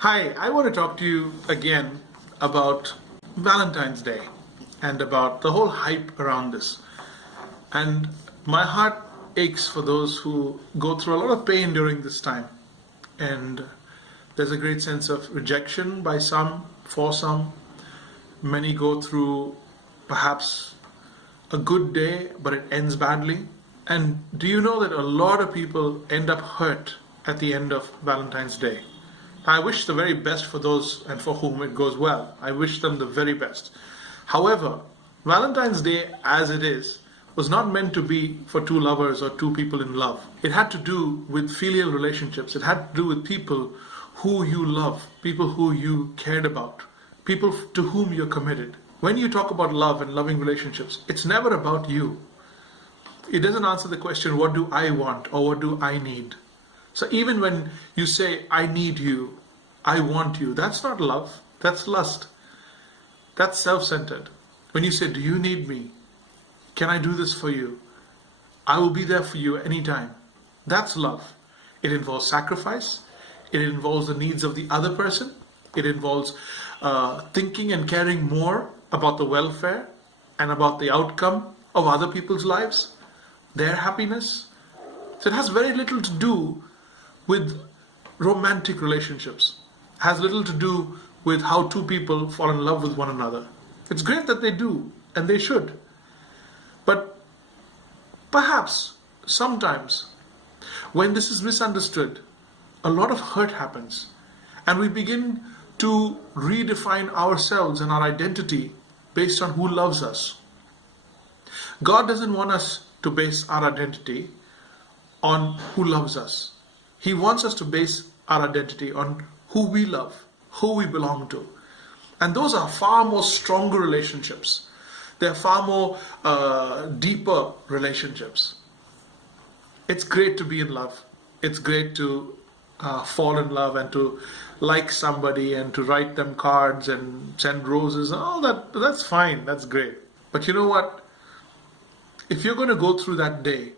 Hi, I want to talk to you again about Valentine's Day and about the whole hype around this. And my heart aches for those who go through a lot of pain during this time. And there's a great sense of rejection by some, for some. Many go through perhaps a good day, but it ends badly. And do you know that a lot of people end up hurt at the end of Valentine's Day? I wish the very best for those and for whom it goes well. I wish them the very best. However, Valentine's Day as it is was not meant to be for two lovers or two people in love. It had to do with filial relationships. It had to do with people who you love, people who you cared about, people to whom you're committed. When you talk about love and loving relationships, it's never about you. It doesn't answer the question, what do I want or what do I need? So even when you say, I need you, I want you, that's not love, that's lust. That's self-centered. When you say, do you need me? Can I do this for you? I will be there for you anytime. That's love. It involves sacrifice. It involves the needs of the other person. It involves thinking and caring more about the welfare and about the outcome of other people's lives, their happiness. So it has very little to do with romantic relationships. It has little to do with how two people fall in love with one another. It's great that they do, and they should. But perhaps, sometimes, when this is misunderstood, a lot of hurt happens. And we begin to redefine ourselves and our identity based on who loves us. God doesn't want us to base our identity on who loves us. He wants us to base our identity on who we love, who we belong to. And those are far more stronger relationships. They're far more deeper relationships. It's great to be in love. It's great to fall in love and to like somebody and to write them cards and send roses and all that. That's fine. That's great. But you know what? If you're going to go through that day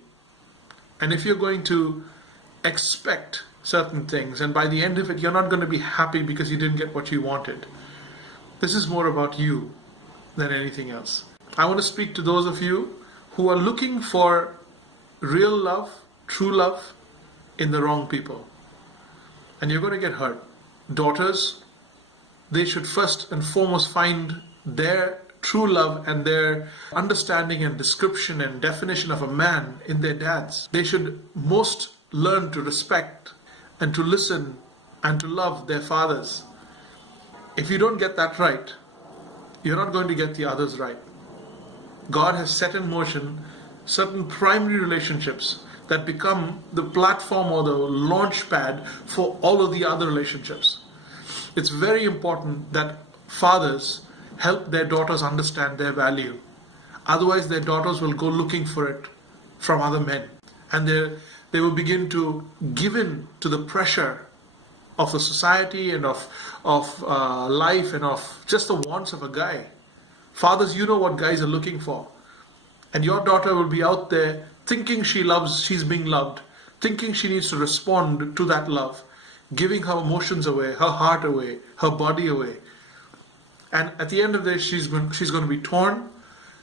and if you're going to expect certain things and by the end of it you're not going to be happy because you didn't get what you wanted, this is more about you than anything else. I want to speak to those of you who are looking for real love, true love, in the wrong people. And you're going to get hurt. Daughters, they should first and foremost find their true love and their understanding and description and definition of a man in their dads. They should most learn to respect and to listen and to love their fathers. If you don't get that right, you're not going to get the others right. God has set in motion certain primary relationships that become the platform or the launch pad for all of the other relationships. It's very important that fathers help their daughters understand their value. Otherwise, their daughters will go looking for it from other men. And they will begin to give in to the pressure of the society and of life and of just the wants of a guy. Fathers, you know what guys are looking for. And your daughter will be out there thinking she's being loved, thinking she needs to respond to that love, giving her emotions away, her heart away, her body away. And at the end of the day, she's going to be torn,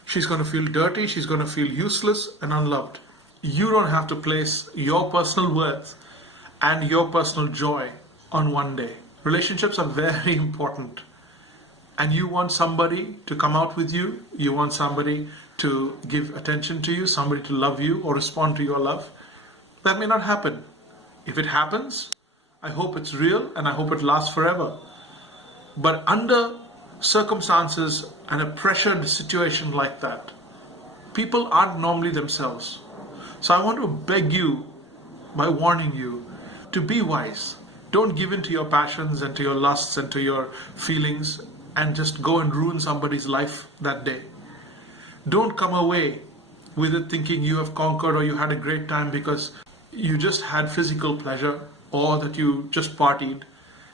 she's going to feel dirty, she's going to feel useless and unloved. You don't have to place your personal worth and your personal joy on one day. Relationships are very important. And you want somebody to come out with you, you want somebody to give attention to you, somebody to love you or respond to your love. That may not happen. If it happens, I hope it's real and I hope it lasts forever. But under circumstances and a pressured situation like that, people aren't normally themselves. So I want to beg you, by warning you, to be wise. Don't give in to your passions and to your lusts and to your feelings and just go and ruin somebody's life that day. Don't come away with it thinking you have conquered or you had a great time because you just had physical pleasure or that you just partied.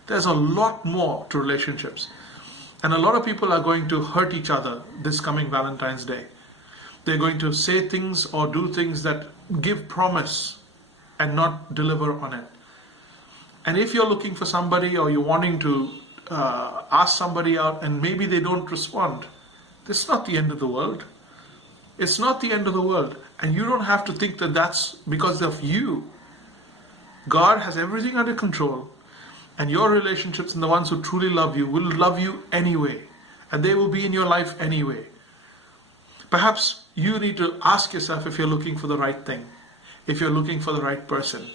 There's a lot more to relationships. And a lot of people are going to hurt each other this coming Valentine's Day. They're going to say things or do things that give promise and not deliver on it. And if you're looking for somebody or you're wanting to ask somebody out and maybe they don't respond, it's not the end of the world. It's not the end of the world. And you don't have to think that that's because of you. God has everything under control. And your relationships and the ones who truly love you will love you anyway. And they will be in your life anyway. Perhaps you need to ask yourself if you're looking for the right thing, if you're looking for the right person,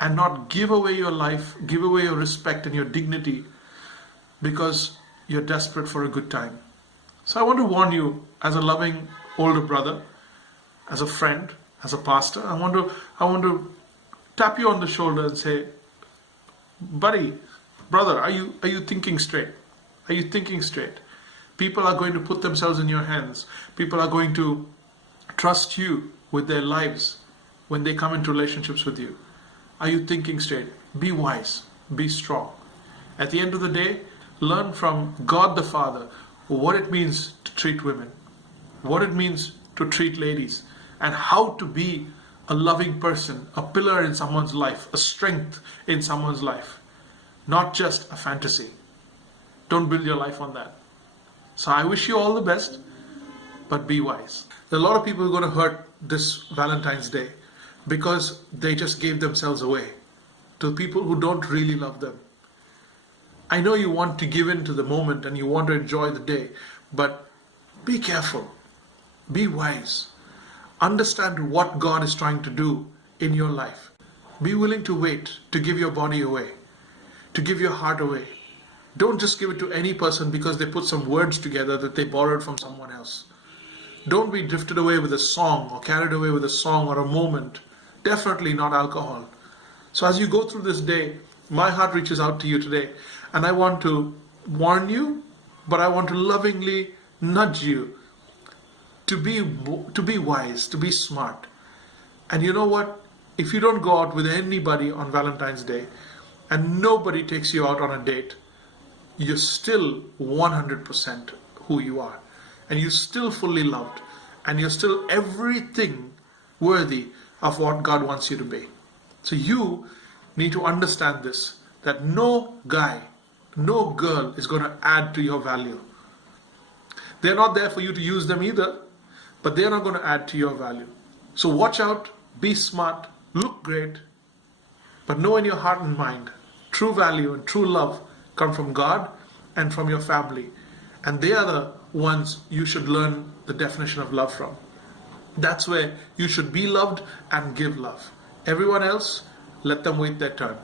and not give away your life, give away your respect and your dignity because you're desperate for a good time. So I want to warn you as a loving older brother, as a friend, as a pastor, I want to tap you on the shoulder and say, buddy, brother, are you thinking straight? Are you thinking straight? People are going to put themselves in your hands. People are going to trust you with their lives when they come into relationships with you. Are you thinking straight? Be wise. Be strong. At the end of the day, learn from God the Father what it means to treat women, what it means to treat ladies, and how to be a loving person, a pillar in someone's life, a strength in someone's life, not just a fantasy. Don't build your life on that. So I wish you all the best, but be wise. There are a lot of people who are going to hurt this Valentine's Day because they just gave themselves away to people who don't really love them. I know you want to give in to the moment and you want to enjoy the day, but be careful. Be wise. Understand what God is trying to do in your life. Be willing to wait, to give your body away, to give your heart away. Don't just give it to any person because they put some words together that they borrowed from someone else. Don't be drifted away with a song or carried away with a song or a moment. Definitely not alcohol. So as you go through this day, my heart reaches out to you today, and I want to warn you, but I want to lovingly nudge you to be wise, to be smart. And you know what? If you don't go out with anybody on Valentine's Day and nobody takes you out on a date, you're still 100% who you are. And you're still fully loved. And you're still everything worthy of what God wants you to be. So you need to understand this, that no guy, no girl is going to add to your value. They're not there for you to use them either, but they're not going to add to your value. So watch out, be smart, look great, but know in your heart and mind, true value and true love come from God and from your family. And they are the ones you should learn the definition of love from. That's where you should be loved and give love. Everyone else, let them wait their turn.